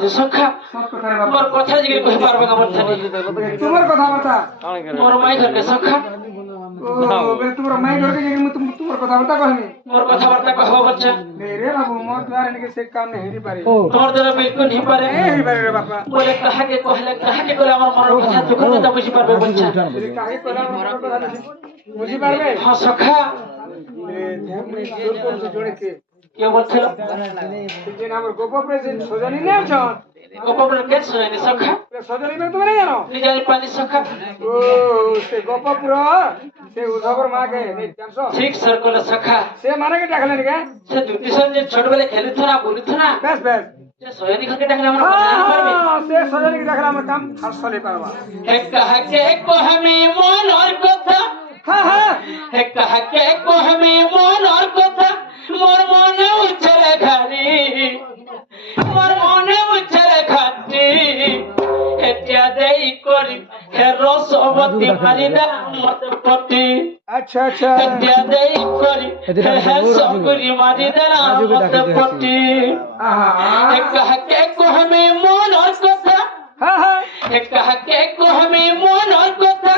দে সখা মোর কথা জিগির কই পারবে না বলতে তোমার কথা বার্তা মোর মাই ঘরকে সখা ও বেলে তোমার মাই ঘরকে যে তোমার কথা বার্তা কইনি মোর কথা বার্তা কহব বলছে रे बाबू मोर द्वारा इनके से काम नहीं ही पारे তোমার দ্বারা বিলকুল नहीं পারে नहीं पारे रे बापा বলে কাহাকে কইলে আমার মনের কথা দুঃখ কথা বুঝি পারবে বলছে काहे कोला मोर কথা বুঝি পারবে হ্যাঁ সখা रे ध्यान में जोर कोन से जोड़े के কে বলছিল যে আমার গোপপ্রে যে সজনি নেও ছ গোপপুর কে শুনাইনি সখা সজনি में তুমি नहीं জানো তুই জানি পানি সখা ओ से गोपपुर से उद्धवर मां के नहीं जानছো ঠিক सर्कल सखा से माने के डाकले के সে দুটিশন যে ছোটবেলা খেলিত না বলিত না बस बस সে সয়নি ঘরকে ডাকলে আমরা কথা জানতে পারবে हां से सजनी के डाकले हमर काम हसले पारबा এক কাহাকে কহমি মনের কথা हां हां এক কাহাকে কহমি মনের কথা মোর মনে উছলে ঘারি মোর মনে উছলে ঘাটি এতিয়া দেই করি হে রসবতী মারিদা মত পটি अच्छा अच्छा এতিয়া দেই করি হে সকুরি মারিদা মত পটি आहा এক কাহাকে কহমি মনের কথা हां हां এক কাহাকে কহমি মনের কথা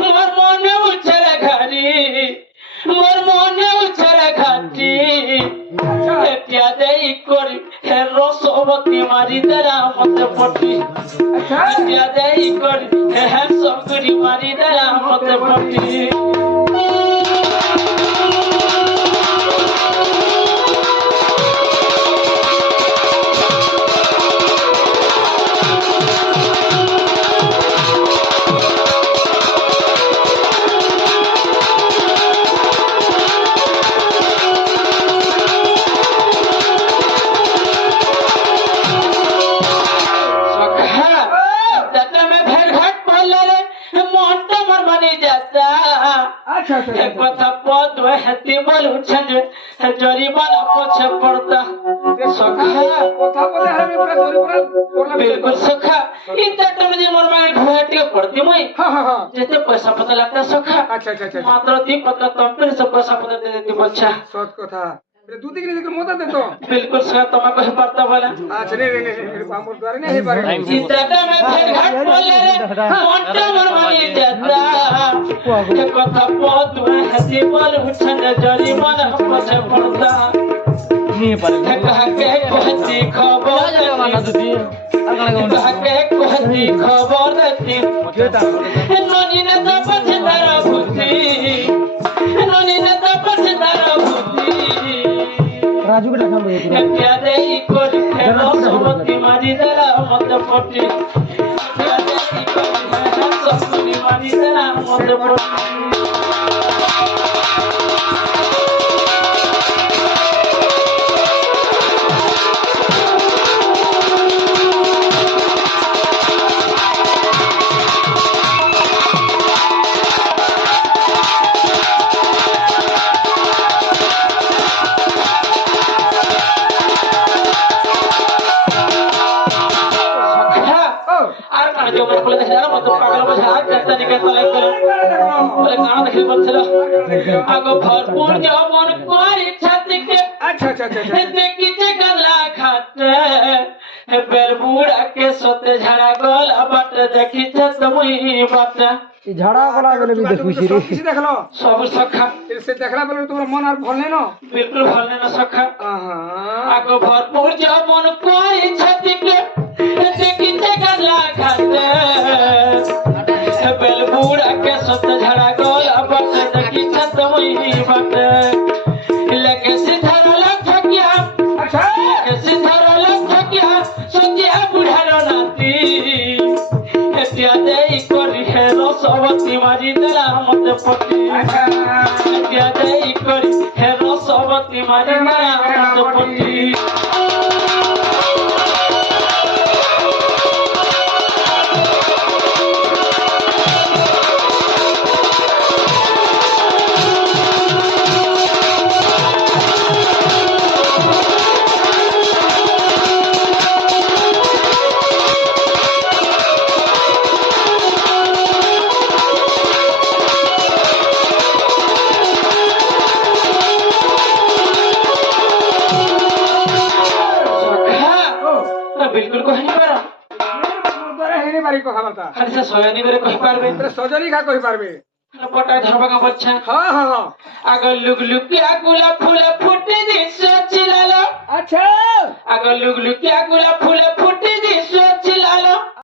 মোর মনে উছলে ঘারি মোর মনে উছলে ঘাটি এতিয়া দেই করি হে রসবতী মারিদা মত পটি अच्छा এতিয়া দেই করি হে সকুরি মারিদা মত পটি अच्छा अच्छा কথা পদ হাতি বলুছেন যে জরিমানা পছে পড়তা সখা কথা বলে আমি পুরা ধরে পুরা করলাম बिल्कुल सखा इतना टाइम जे मोर मागे घुआटी पड़ती मई हां हां हां जेते पैसा पता लगता सखा अच्छा अच्छा अच्छा मात्र दी पता तुम फिर सब पैसा पता दे देती बच्चा सत কথা रे दूध के लेकर मोता दे तो बिल्कुल सखा तुम कह पाता बोला अच्छा नहीं नहीं नहीं हमर द्वारा नहीं पारे इतना टाइम में फिर घाट बोले रे मोंटे मोर मागे जाता ये कथा बहुत हंसी बोल उठन जरिमाना पछे पड़ता नहीं पारे कहा के कहती खबर देती कहा के कहती खबर देती ननी ने तो पछे तारा भूती ननी ने तो पछे तारा भूती राजू के डाका में क्या देई कोरी खेलो सबती मारी देला मत पटी क्या देई कोरी सबती मारी देला मत पटी जो मैं बोले थे मत पागल बजा करता नहीं करता लाइक करो बोले गाना देखे बोलছিল आगो भरपूर जो मन कोरी छाती के अच्छा अच्छा अच्छा देखी जे गला खाते बेलबुड़ा के सोते झड़ा गला बाट देखी छे तमुई बाट ई झाड़ा वाला बेले भी देखुसी रे किसी देखलो सब सखा से देखला बेले तोर मन और भल न बिल्कुल भल न सखा आहा आगो भरपूर जो मन कोरी छाती के देखी जे गला खाते बेलबुड़ा के सोते झड़ा गला बाट देखी छे तमुई बाट लगे सीधा लग गया अच्छा सीधा लग गया सोचिया बुढ़ारो नाती এতিয়া দেই করি হে রসবতী মারি দেলা মত পটি এতিয়া দেই করি হে রসবতী মারি দেলা মত পটি ବିଲକୁଲ କହିପାର ଦ୍ୱାରା ହେଇନି ପାରି କଥାବାର୍ତ୍ତା ଖାଲି ସେ ଶୟନି ବେଳେ କହିପାରିବେ ସଜରୀ ଖା କହିପାରିବେ ପଟା ଧରବାକା ବଚ୍ଛା ହଁ ହଁ ହଁ ଆଗ ଲୁଗଲୁକିଆ ଗୋଲାପ ଫୁଲ ଫୁଟି ଦିଶ ଚିଲାଲ ଆଚ୍ଛା ଆଗ ଲୁଗଲୁକିଆ ଗୋଲାପ ଫୁଲ